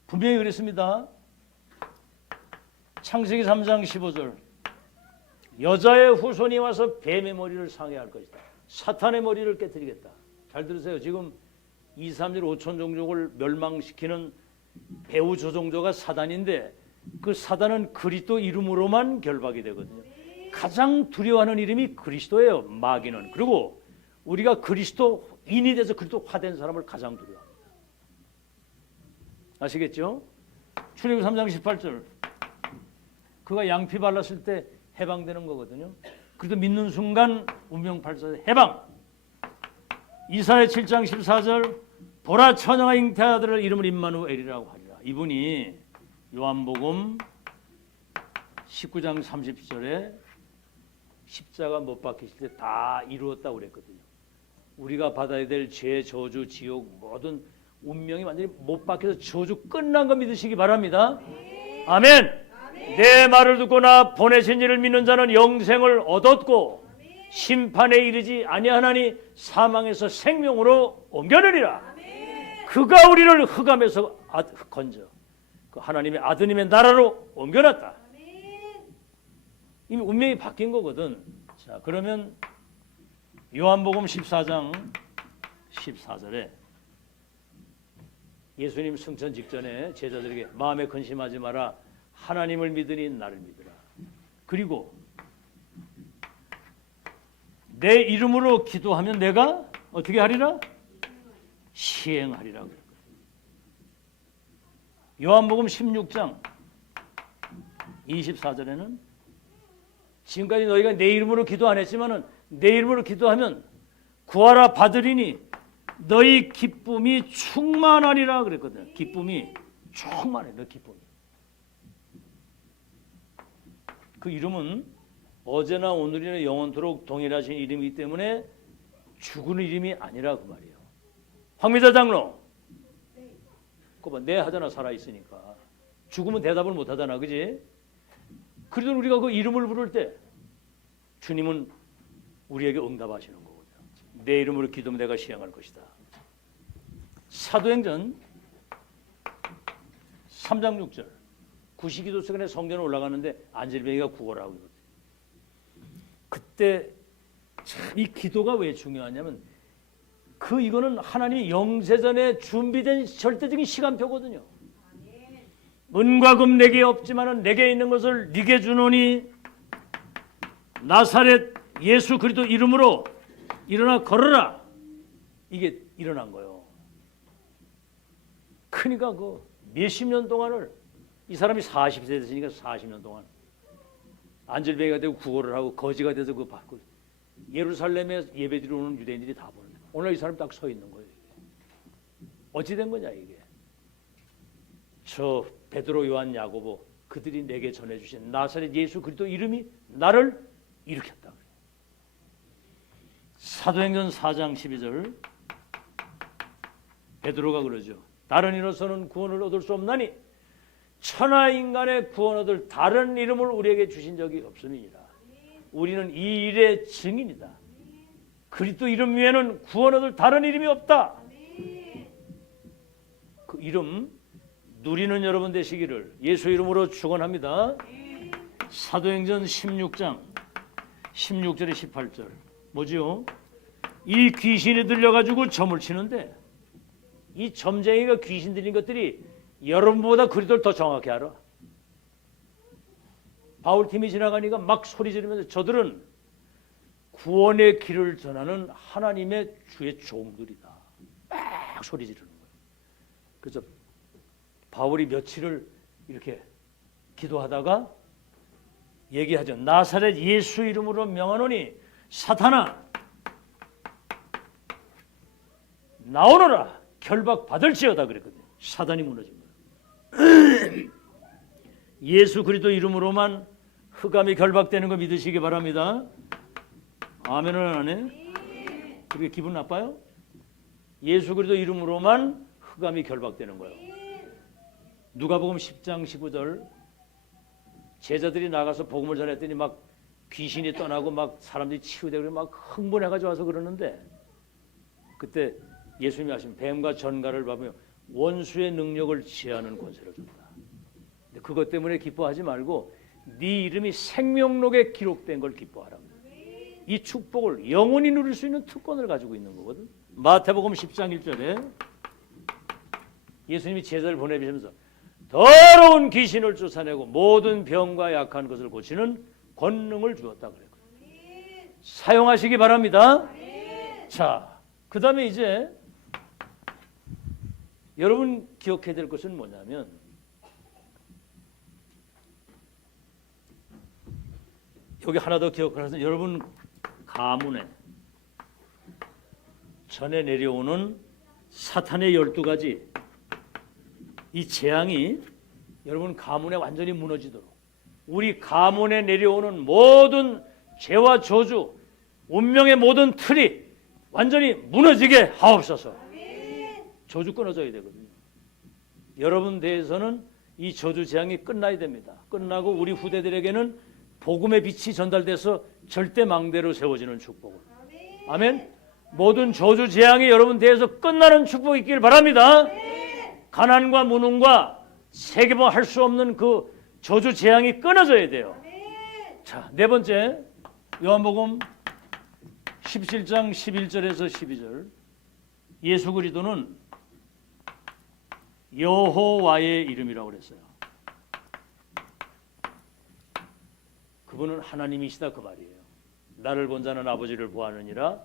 분명히 그랬습니다. 창세기 3장 15절 여자의 후손이 와서 뱀의 머리를 상해할 것이다. 사탄의 머리를 깨뜨리겠다. 잘 들으세요. 지금 2, 3일 5천 종족을 멸망시키는 배후 조종조가 사단인데 그 사단은 그리스도 이름으로만 결박이 되거든요. 가장 두려워하는 이름이 그리스도예요. 마귀는. 그리고 우리가 그리스도인이 돼서 그리스도화된 사람을 가장 두려워합니다. 아시겠죠? 출애굽 3장 18절 그가 양피 발랐을 때 해방되는 거거든요. 그래도 믿는 순간 운명팔사 해방. 이사야 7장 14절 보라 처녀가 잉태한 아들을 이름을 임마누엘이라고 하리라. 이분이 요한복음 19장 30절에 십자가 못 박히실 때 다 이루었다고 그랬거든요. 우리가 받아야 될 죄, 저주, 지옥 모든 운명이 완전히 못 박혀서 저주 끝난 거 믿으시기 바랍니다. 아멘. 내 말을 듣고나 보내신 이를 믿는 자는 영생을 얻었고 심판에 이르지 아니하나니 사망에서 생명으로 옮겨내리라. 그가 우리를 흑암에서 건져 그 하나님의 아드님의 나라로 옮겨놨다. 이미 운명이 바뀐 거거든. 자, 그러면 요한복음 14장 14절에 예수님 승천 직전에 제자들에게 마음에 근심하지 마라. 하나님을 믿으니 나를 믿으라. 그리고 내 이름으로 기도하면 내가 어떻게 하리라? 시행하리라. 요한복음 16장 24절에는 지금까지 너희가 내 이름으로 기도 안 했지만은 내 이름으로 기도하면 구하라 받으리니 너희 기쁨이 충만하리라 그랬거든. 기쁨이 충만해. 너 기쁨이. 그 이름은 어제나 오늘이나 영원토록 동일하신 이름이기 때문에 죽은 이름이 아니라 그 말이에요. 황미자 장로, 그거 네 하잖아. 살아 있으니까 죽으면 대답을 못 하잖아, 그지? 그래도 우리가 그 이름을 부를 때 주님은 우리에게 응답하시는 거거든요. 내 이름으로 기도하면 내가 시행할 것이다. 사도행전 3장 6절 구시기도 시간에 성전에 올라가는데 안질뱅이가 구걸하고 있거든요. 그때 참 이 기도가 왜 중요하냐면 이거는 하나님이 영세전에 준비된 절대적인 시간표거든요. 은과 금 내게 없지만은 내게 있는 것을 네게 주노니 나사렛 예수 그리스도 이름으로 일어나 걸어라. 이게 일어난 거예요. 그러니까 그 몇십 년 동안을 이 사람이 40세 됐으니까 40년 동안 안질뱅이가 되고 구걸을 하고 거지가 돼서 그 받고 예루살렘에 예배드리러 오는 유대인들이 다 보는데 오늘 이 사람이 딱 서 있는 거예요. 어찌 된 거냐 이게. 저 베드로 요한 야고보 그들이 내게 전해주신 나사렛 예수 그리스도 이름이 나를 일으켰다. 사도행전 4장 12절 베드로가 그러죠. 다른 이로서는 구원을 얻을 수 없나니 천하 인간의 구원 얻을 다른 이름을 우리에게 주신 적이 없음이니라. 우리는 이 일의 증인이다. 그리스도 이름 위에는 구원 얻을 다른 이름이 없다. 그 이름 누리는 여러분 되시기를 예수 이름으로 축원합니다. 사도행전 16장 16절에 18절 뭐지요? 이 귀신이 들려가지고 점을 치는데 이 점쟁이가 귀신 들린 것들이 여러분보다 그리스도를 더 정확히 알아. 바울팀이 지나가니까 막 소리 지르면서 저들은 구원의 길을 전하는 하나님의 주의 종들이다. 막 소리 지르는 거예요. 그래서 바울이 며칠을 이렇게 기도하다가 얘기하죠. 나사렛 예수 이름으로 명하노니 사탄아 나오너라 결박 받을지어다 그랬거든요. 사단이 무너진 거예요. 예수 그리스도 이름으로만 흑암이 결박되는 거 믿으시기 바랍니다. 아멘은 안 해? 그렇게 기분 나빠요? 예수 그리스도 이름으로만 흑암이 결박되는 거예요. 누가복음 10장 15절 제자들이 나가서 복음을 전했더니 막 귀신이 떠나고 막 사람들이 치유되고 막 흥분해가지고 와서 그러는데 그때 예수님이 하신 뱀과 전갈을 밟으며 원수의 능력을 제하는 권세를 줬다. 근데 그것 때문에 기뻐하지 말고 네 이름이 생명록에 기록된 걸 기뻐하라. 이 축복을 영원히 누릴 수 있는 특권을 가지고 있는 거거든. 마태복음 10장 1절에 예수님이 제자를 보내주시면서 더러운 귀신을 쫓아내고 모든 병과 약한 것을 고치는 권능을 주었다 그랬거든요. 사용하시기 바랍니다. 자, 그 다음에 이제 여러분 기억해야 될 것은 뭐냐면 여기 하나 더 기억하세요. 여러분 가문에 전에 내려오는 사탄의 12가지 이 재앙이 여러분 가문에 완전히 무너지도록 우리 가문에 내려오는 모든 죄와 저주 운명의 모든 틀이 완전히 무너지게 하옵소서. 저주 끊어져야 되거든요. 여러분 대해서는 이 저주 재앙이 끝나야 됩니다. 끝나고 우리 후대들에게는 복음의 빛이 전달돼서 절대 망대로 세워지는 축복을. 아멘. 모든 저주 재앙이 여러분 대해서 끝나는 축복이 있길 바랍니다. 가난과 무능과 세계봉 할 수 없는 그 저주 재앙이 끊어져야 돼요. 자, 네 번째 요한복음 17장 11절에서 12절 예수 그리스도는 여호와의 이름이라고 그랬어요. 그분은 하나님이시다 그 말이에요. 나를 본 자는 아버지를 보았느니라.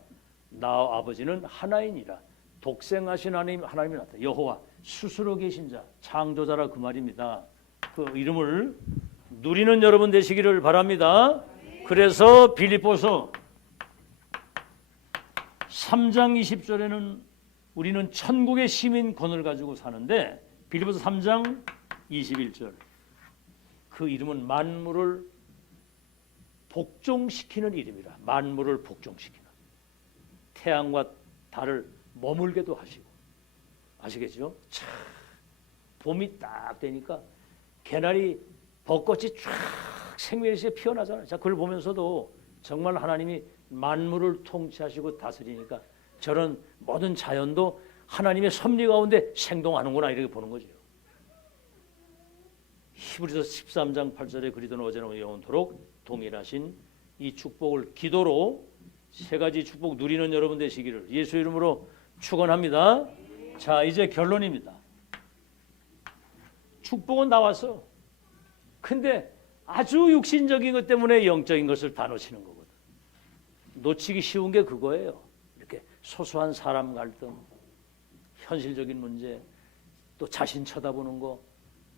나 아버지는 하나이니라. 독생하신 하나님이 나타나. 여호와 스스로 계신 자 창조자라 그 말입니다. 그 이름을 누리는 여러분 되시기를 바랍니다. 그래서 빌립보서 3장 20절에는 우리는 천국의 시민권을 가지고 사는데 빌립보서 3장 21절 그 이름은 만물을 복종시키는 이름이라. 만물을 복종시키는 태양과 달을 머물게도 하시고 아시겠죠? 참 봄이 딱 되니까 개나리 벚꽃이 쫙 생명의 피어나잖아요. 자, 그걸 보면서도 정말 하나님이 만물을 통치하시고 다스리니까 저런 모든 자연도 하나님의 섭리 가운데 생동하는구나 이렇게 보는 거죠. 히브리서 13장 8절에 그리스도는 어제나 영원토록 동일하신 이 축복을 기도로 세 가지 축복 누리는 여러분 되시기를 예수 이름으로 축원합니다. 자, 이제 결론입니다. 축복은 나왔어. 근데 아주 육신적인 것 때문에 영적인 것을 다 놓치는 거거든. 놓치기 쉬운 게 그거예요. 이렇게 소소한 사람 갈등, 현실적인 문제, 또 자신 쳐다보는 거,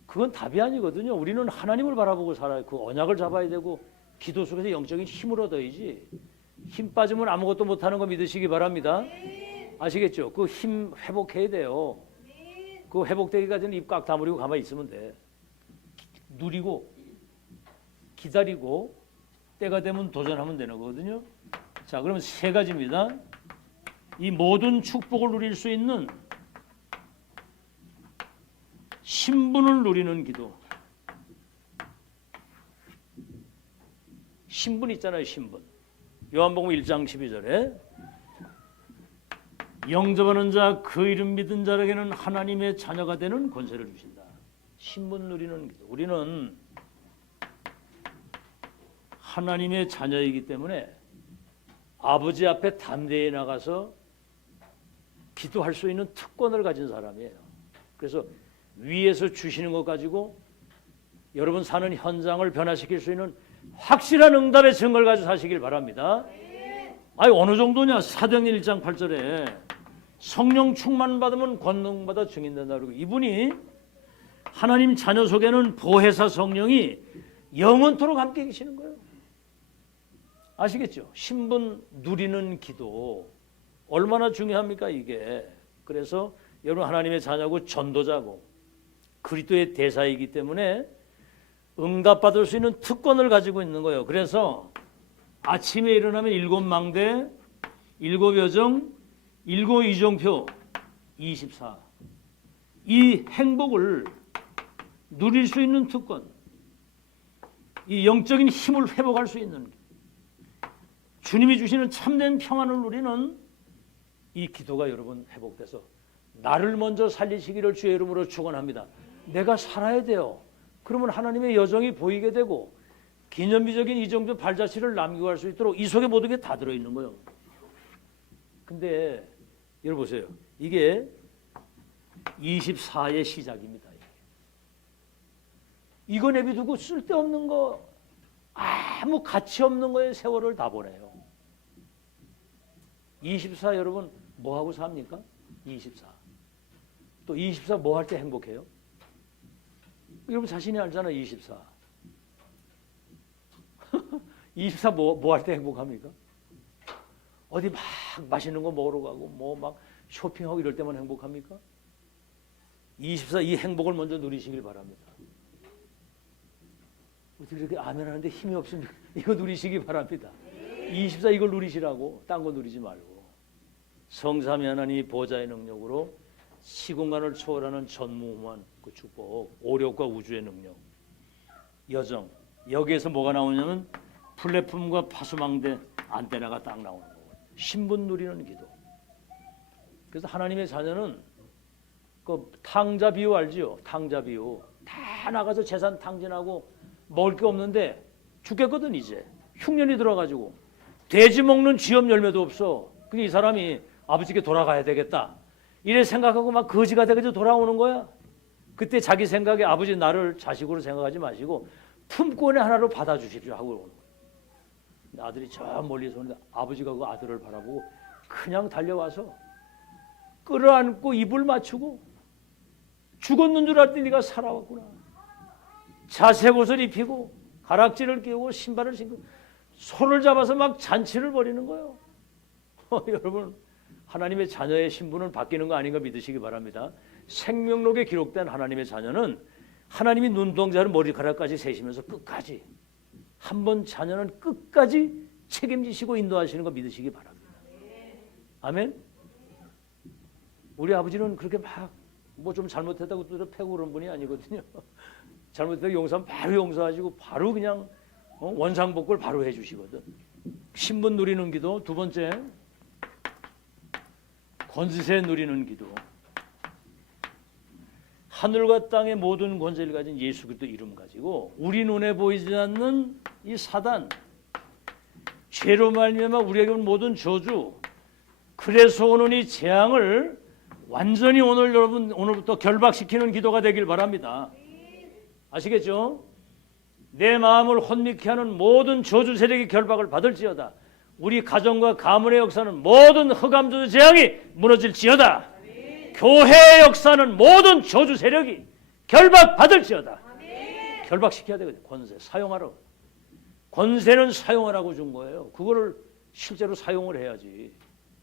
그건 답이 아니거든요. 우리는 하나님을 바라보고 살아요. 그 언약을 잡아야 되고 기도 속에서 영적인 힘을 얻어야지. 힘 빠지면 아무것도 못하는 거 믿으시기 바랍니다. 아시겠죠? 그 힘 회복해야 돼요. 그 회복되기까지는 입 꽉 다물고 가만히 있으면 돼. 누리고 기다리고 때가 되면 도전하면 되는 거거든요. 자, 그러면 세 가지입니다. 이 모든 축복을 누릴 수 있는 신분을 누리는 기도, 신분 있잖아요. 신분. 요한복음 1장 12절에 영접하는 자 그 이름 믿은 자에게는 하나님의 자녀가 되는 권세를 주신다. 신분 누리는 기도. 우리는 하나님의 자녀이기 때문에 아버지 앞에 담대히 나가서 기도할 수 있는 특권을 가진 사람이에요. 그래서 위에서 주시는 것 가지고 여러분 사는 현장을 변화시킬 수 있는 확실한 응답의 증거를 가지고 사시길 바랍니다. 아니 어느 정도냐? 사도행전 1장 8절에 성령 충만 받으면 권능받아 증인된다. 그러고 이분이 하나님 자녀 속에는 보혜사 성령이 영원토록 함께 계시는 거예요. 아시겠죠? 신분 누리는 기도 얼마나 중요합니까 이게. 그래서 여러분 하나님의 자녀고 전도자고 그리스도의 대사이기 때문에 응답받을 수 있는 특권을 가지고 있는 거예요. 그래서 아침에 일어나면 7망대, 7여정, 7이종표, 24. 이 행복을 누릴 수 있는 특권, 이 영적인 힘을 회복할 수 있는 주님이 주시는 참된 평안을 누리는 이 기도가 여러분 회복돼서 나를 먼저 살리시기를 주의 이름으로 축원합니다. 내가 살아야 돼요. 그러면 하나님의 여정이 보이게 되고 기념비적인 이정표 발자취를 남기고 할 수 있도록 이 속에 모든 게 다 들어있는 거예요. 근데 여러분 보세요. 이게 24의 시작입니다. 이거 내비두고 쓸데없는 거 아무 가치 없는 거에 세월을 다 보내요. 24 여러분 뭐하고 삽니까? 24. 또 24 뭐 할 때 행복해요? 여러분 자신이 알잖아요. 24. 24 뭐 할 때 행복합니까? 어디 막 맛있는 거 먹으러 가고 뭐 막 쇼핑하고 이럴 때만 행복합니까? 24 이 행복을 먼저 누리시길 바랍니다. 어떻게 이렇게 아멘 하는데 힘이 없으면 이거 누리시기 바랍니다. 24 이걸 누리시라고. 딴 거 누리지 말고. 성삼위 하나님이 보좌의 능력으로 시공간을 초월하는 전무후무한 그 축복, 오력과 우주의 능력, 여정. 여기에서 뭐가 나오냐면 플랫폼과 파수망대 안테나가 딱 나오는 거예요. 신분 누리는 기도. 그래서 하나님의 자녀는 그 탕자 비유 알지요? 탕자 비유. 다 나가서 재산 탕진하고 먹을 게 없는데 죽겠거든 이제. 흉년이 들어가지고 돼지 먹는 쥐염 열매도 없어. 근데 이 사람이 아버지께 돌아가야 되겠다. 이래 생각하고 막 거지가 돼가지고 돌아오는 거야. 그때 자기 생각에 아버지 나를 자식으로 생각하지 마시고 품권의 하나로 받아주십시오 하고 오는 거야. 아들이 저 멀리서 오는데 아버지가 그 아들을 바라보고 그냥 달려와서 끌어안고 입을 맞추고 죽었는 줄 알았더니 네가 살아왔구나. 자색 옷을 입히고 가락지를 끼우고 신발을 신고 손을 잡아서 막 잔치를 벌이는 거예요. 여러분 하나님의 자녀의 신분은 바뀌는 거 아닌가 믿으시기 바랍니다. 생명록에 기록된 하나님의 자녀는 하나님이 눈동자를 머리카락까지 세시면서 끝까지 한 번 자녀는 끝까지 책임지시고 인도하시는 거 믿으시기 바랍니다. 아멘. 우리 아버지는 그렇게 막 뭐 좀 잘못했다고 또 패고 그런 분이 아니거든요. 잘못했다고 용서하면 바로 용서하시고 바로 그냥 원상복구를 바로 해주시거든. 신분 누리는 기도. 두 번째 권세 누리는 기도. 하늘과 땅의 모든 권세를 가진 예수 그리스도 이름 가지고 우리 눈에 보이지 않는 이 사단, 죄로 말미암아 우리에게 온 모든 저주, 그래서 오는 이 재앙을 완전히 오늘 여러분 오늘부터 결박시키는 기도가 되길 바랍니다. 아시겠죠? 내 마음을 혼미케 하는 모든 저주 세력의 결박을 받을지어다. 우리 가정과 가문의 역사는 모든 흑암 저주 재앙이 무너질지어다. 교회의 역사는 모든 저주 세력이 결박받을지어다. 결박시켜야 되거든요. 권세 사용하라. 권세는 사용하라고 준 거예요. 그거를 실제로 사용을 해야지.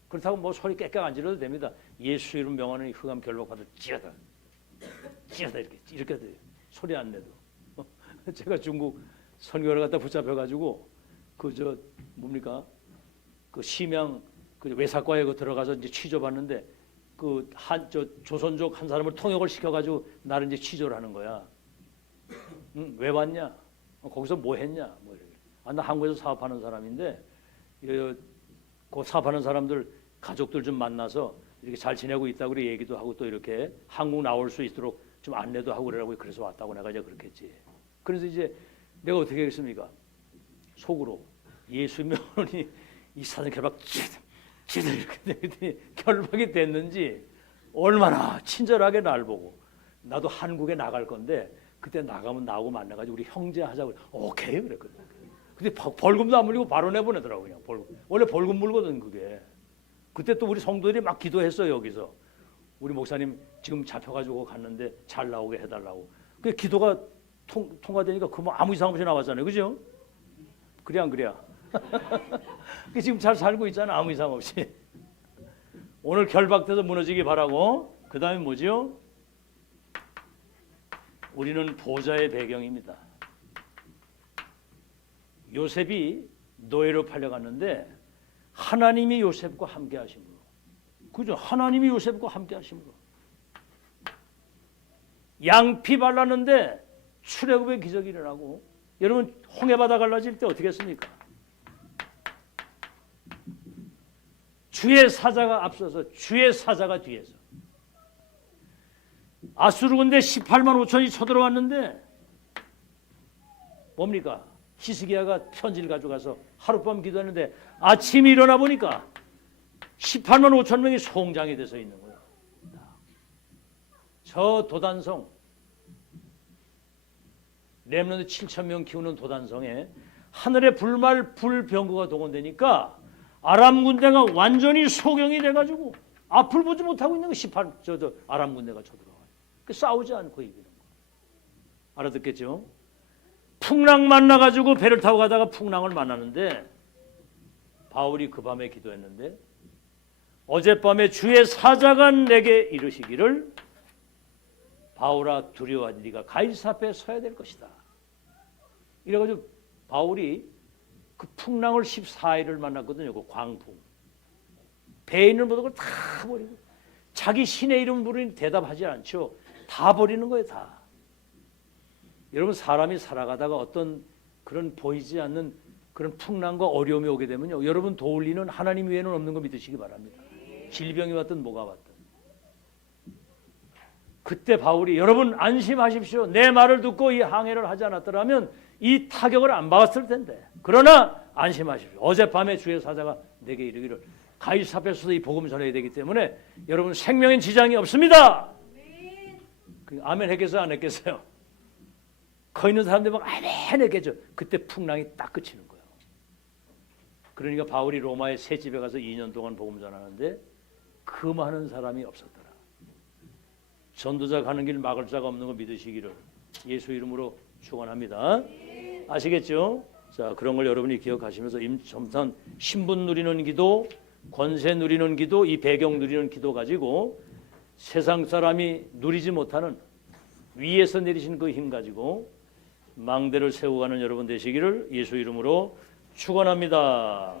그렇다고 뭐 소리 깨끗 안 질러도 됩니다. 예수 이름 명하는 흑암 결박받을지어다. 찌어다 이렇게 돼요. 소리 안 내도. 제가 중국 선교를 갖다 붙잡혀가지고 그 뭡니까 그 심양 그 외사과에 들어가서 이제 취조받는데 그 조선족 한 사람을 통역을 시켜가지고 나를 이제 취조를 하는 거야. 왜 왔냐? 거기서 뭐 했냐? 뭐 이렇게. 나 한국에서 사업하는 사람인데 그 사업하는 사람들 가족들 좀 만나서 이렇게 잘 지내고 있다고 그래 얘기도 하고 또 이렇게 한국 나올 수 있도록 좀 안내도 하고 그러라고 그래서 왔다고 내가 이제 그렇겠지. 그래서 이제 내가 어떻게 하겠습니까? 속으로 예수 명언이 이 사단 결박 찌들 이렇게 되더니 결박이 됐는지 얼마나 친절하게 날 보고 나도 한국에 나갈 건데 그때 나가면 나하고 만나가지고 우리 형제 하자고 오케이 그랬거든. 근데 벌금도 안 물리고 바로 내보내더라고 그냥 벌금. 원래 벌금 물거든 그게. 그때 또 우리 성도들이 막 기도했어요 여기서. 우리 목사님 지금 잡혀가지고 갔는데 잘 나오게 해달라고. 그 기도가 통과되니까 그 뭐 아무 이상 없이 나왔잖아요, 그죠? 그래 안 그래야? 지금 잘 살고 있잖아 아무 이상 없이. 오늘 결박돼서 무너지기 바라고. 그 다음에 뭐죠? 우리는 보좌의 배경입니다. 요셉이 노예로 팔려갔는데 하나님이 요셉과 함께 하심으로, 그죠? 하나님이 요셉과 함께 하심으로 양피 발랐는데 출애굽의 기적이 일어나고. 여러분 홍해바다 갈라질 때 어떻게 했습니까? 주의 사자가 앞서서 주의 사자가 뒤에서. 아수르 군대 18만 5천이 쳐들어왔는데 뭡니까? 히스기야가 편지를 가져가서 하룻밤 기도했는데 아침에 일어나 보니까 18만 5천 명이 송장이 돼서 있는 거예요. 저 도단성, 렘넌트 7천 명 키우는 도단성에 하늘에 불병거가 동원되니까 아람 군대가 완전히 소경이 돼가지고 앞을 보지 못하고 있는 거 아람 군대가 쳐들어와요. 싸우지 않고 이기는 거. 알아듣겠죠? 풍랑 만나가지고 배를 타고 가다가 풍랑을 만나는데 바울이 그 밤에 기도했는데 어젯밤에 주의 사자가 내게 이르시기를 바울아 두려워하지 네가 가이사 앞에 서야 될 것이다. 이래가지고 바울이 그 풍랑을 14일을 만났거든요. 그 광풍. 배에 있는 모든 걸 다 버리고 자기 신의 이름 부르니 대답하지 않죠. 다 버리는 거예요. 다. 여러분 사람이 살아가다가 어떤 그런 보이지 않는 그런 풍랑과 어려움이 오게 되면요. 여러분 도울리는 하나님 외에는 없는 거 믿으시기 바랍니다. 질병이 왔든 뭐가 왔든. 그때 바울이 여러분 안심하십시오. 내 말을 듣고 이 항해를 하지 않았더라면 이 타격을 안 받았을 텐데. 그러나 안심하십시오. 어젯밤에 주의 사자가 내게 이르기를 가이사 앞에서도 이 복음 전해야 되기 때문에 여러분 생명엔 지장이 없습니다. 아멘 했겠어요? 안 했겠어요? 거 있는 사람들 막 아멘 했겠죠. 그때 풍랑이 딱 그치는 거예요. 그러니까 바울이 로마의 새 집에 가서 2년 동안 복음 전하는데 그 많은 사람이 없었더라. 전도자 가는 길 막을 자가 없는 거 믿으시기를 예수 이름으로 축원합니다. 아시겠죠? 자, 그런 걸 여러분이 기억하시면서 임첨산 신분 누리는 기도, 권세 누리는 기도, 이 배경 누리는 기도 가지고 세상 사람이 누리지 못하는 위에서 내리신 그 힘 가지고 망대를 세워가는 여러분 되시기를 예수 이름으로 축원합니다.